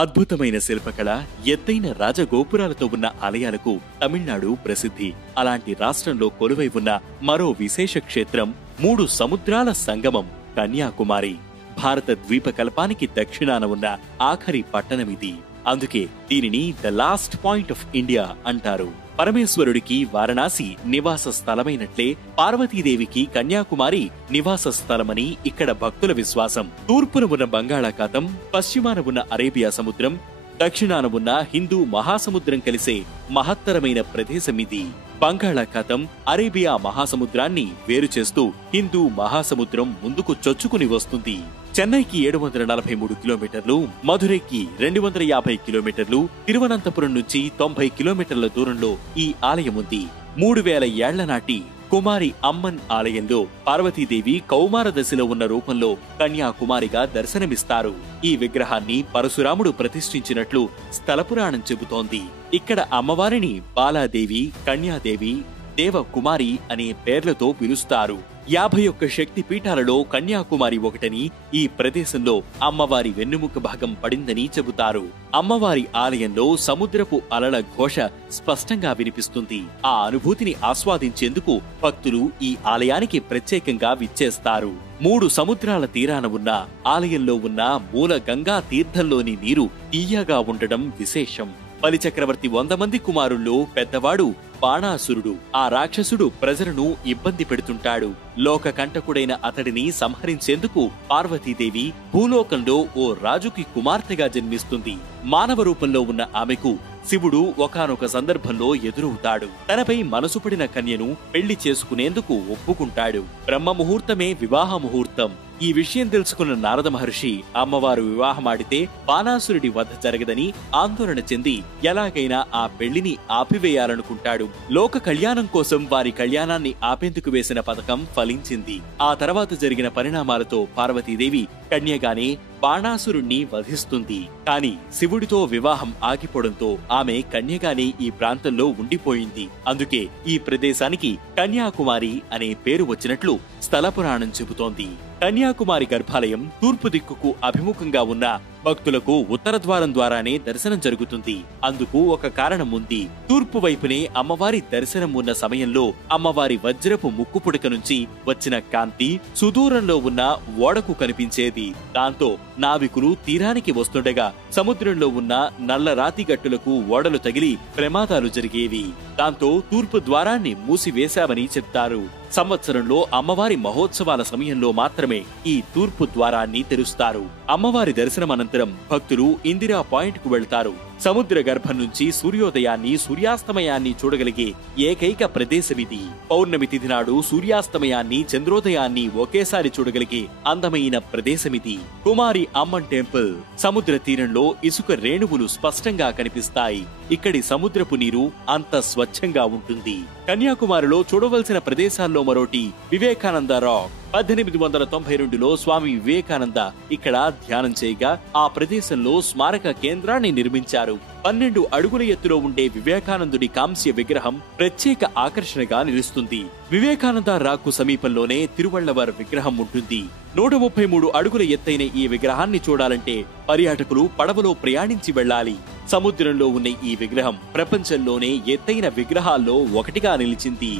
అద్భుతమైన శిల్పకళ, ఎత్తైన రాజగోపురాలతో ఉన్న ఆలయాలకు తమిళనాడు ప్రసిద్ధి. అలాంటి రాష్ట్రంలో కొలువై ఉన్న మరో విశేష క్షేత్రం 3 సముద్రాల సంగమం కన్యాకుమారి. భారత ద్వీపకల్పానికి దక్షిణాన ఉన్న ఆఖరి పట్టణమిది. అందుకే దీనిని the last point of India అంటారు. పరమేశ్వరుడికి వారణాసి నివాస స్థలమైనట్లే పార్వతీదేవికి కన్యాకుమారి నివాస స్థలమని ఇక్కడ భక్తుల విశ్వాసం. తూర్పున ఉన్న బంగాళాఖాతం, పశ్చిమాన ఉన్న అరేబియా సముద్రం, దక్షిణాన ఉన్న హిందూ మహాసముద్రం కలిసే మహత్తరమైన ప్రదేశమిది. బంగాళాఖాతం అరేబియా మహాసముద్రాన్ని వేరు చేస్తూ హిందూ మహాసముద్రం ముందుకు చొచ్చుకుని వస్తుంది. చెన్నైకి 743 కిలోమీటర్లు, మధురైకి 250 కిలోమీటర్లు, తిరువనంతపురం నుంచి 90 కిలోమీటర్ల దూరంలో ఈ ఆలయం ఉంది. 3000 ఏళ్ల నాటి కుమారి అమ్మన్ ఆలయంలో పార్వతీదేవి కౌమార దశలో ఉన్న రూపంలో కన్యాకుమారిగా దర్శనమిస్తారు. ఈ విగ్రహాన్ని పరశురాముడు ప్రతిష్ఠించినట్లు స్థలపురాణం చెబుతోంది. ఇక్కడ అమ్మవారిని బాలాదేవి, కన్యాదేవి, దేవకుమారి అనే పేర్లతో పిలుస్తారు. 51 శక్తి పీఠాలలో కన్యాకుమారి ఒకటని, ఈ ప్రదేశంలో అమ్మవారి వెన్నుముక భాగం పడిందని చెబుతారు. అమ్మవారి ఆలయంలో సముద్రపు అలల ఘోష స్పష్టంగా వినిపిస్తుంది. ఆ అనుభూతిని ఆస్వాదించేందుకు భక్తులు ఈ ఆలయానికి ప్రత్యేకంగా విచ్చేస్తారు. 3 సముద్రాల తీరాన ఉన్న ఆలయంలో ఉన్న మూల గంగా తీర్థంలోని నీరు తీయగా ఉండడం విశేషం. బలిచక్రవర్తి 100 మంది కుమారుల్లో పెద్దవాడు బాణాసురుడు. ఆ రాక్షసుడు ప్రజలను ఇబ్బంది పెడుతుంటాడు. లోక కంటకుడైన అతడిని సంహరించేందుకు పార్వతీదేవి భూలోకంలో ఓ రాజుకి కుమార్తెగా జన్మిస్తుంది. మానవ రూపంలో ఉన్న ఆమెకు శివుడు ఒకానొక సందర్భంలో ఎదురవుతాడు. తనపై మనసు పడిన కన్యను పెళ్లి చేసుకునేందుకు ఒప్పుకుంటాడు. బ్రహ్మ ముహూర్తమే వివాహ ముహూర్తం. ఈ విషయం తెలుసుకున్న నారద మహర్షి అమ్మవారు వివాహమాడితే బాణాసురుడి వధ జరగదని ఆందోళన చెంది ఎలాగైనా ఆ పెళ్లిని ఆపివేయాలనుకుంటాడు. లోక కళ్యాణం కోసం వారి కళ్యాణాన్ని ఆపేందుకు వేసిన పథకం ఫలించింది. ఆ తర్వాత జరిగిన పరిణామాలతో పార్వతీదేవి కన్యగానే బాణాసురుణ్ణి వధిస్తుంది. కాని శివుడితో వివాహం ఆగిపోవడంతో ఆమె కన్యగానే ఈ ప్రాంతంలో ఉండిపోయింది. అందుకే ఈ ప్రదేశానికి కన్యాకుమారి అనే పేరు వచ్చినట్లు స్థలపురాణం చెబుతోంది. కన్యాకుమారి గర్భాలయం తూర్పు దిక్కుకు అభిముఖంగా ఉన్న భక్తులకు ఉత్తర ద్వారం ద్వారానే దర్శనం జరుగుతుంది. అందుకు ఒక కారణం ఉంది. తూర్పు వైపునే అమ్మవారి దర్శనం ఉన్న సమయంలో అమ్మవారి వజ్రపు ముక్కు పుడక నుంచి వచ్చిన కాంతి సుదూరంలో ఉన్న ఓడకు కనిపించేది. దాంతో నావికులు తీరానికి వస్తుండగా సముద్రంలో ఉన్న నల్ల రాతి గట్టులకు ఓడలు తగిలి ప్రమాదాలు జరిగేవి. దాంతో తూర్పు ద్వారాన్ని మూసివేశామని చెప్తారు. సంవత్సరంలో అమ్మవారి మహోత్సవాల సమయంలో మాత్రమే ఈ తూర్పు ద్వారాన్ని తెరుస్తారు. అమ్మవారి దర్శనం అనంతరం భక్తులు ఇందిరా పాయింట్ కు వెళ్తారు. సముద్ర గర్భం నుంచి సూర్యోదయాన్ని, సూర్యాస్తమయాన్ని చూడగలిగే ఏకైక ప్రదేశమిది. పౌర్ణమి తిథి నాడు సూర్యాస్తమయాన్ని, చంద్రోదయాన్ని ఒకేసారి చూడగలిగే అందమైన ప్రదేశమిది. కుమారి అమ్మన్ టెంపుల్. సముద్ర తీరంలో ఇసుక రేణువులు స్పష్టంగా కనిపిస్తాయి. ఇక్కడి సముద్రపు నీరు అంత స్వచ్ఛంగా ఉంటుంది. కన్యాకుమారిలో చూడవలసిన ప్రదేశాల్లో మరోటి వివేకానంద రాక్. 1892లో స్వామి వివేకానంద ఇక్కడ ధ్యానం చేయగా ఆ ప్రదేశంలో స్మారక కేంద్రాన్ని నిర్మించారు. 12 అడుగుల ఎత్తులో ఉండే వివేకానందుడి కాంస్య విగ్రహం ప్రత్యేక ఆకర్షణగా నిలుస్తుంది. వివేకానంద రాక్కు సమీపంలోనే తిరువళ్లవర్ విగ్రహం ఉంటుంది. 133 అడుగుల ఎత్తైన ఈ విగ్రహాన్ని చూడాలంటే పర్యాటకులు పడవలో ప్రయాణించి వెళ్లాలి. సముద్రంలో ఉన్న ఈ విగ్రహం ప్రపంచంలోనే ఎత్తైన విగ్రహాల్లో ఒకటిగా నిలిచింది.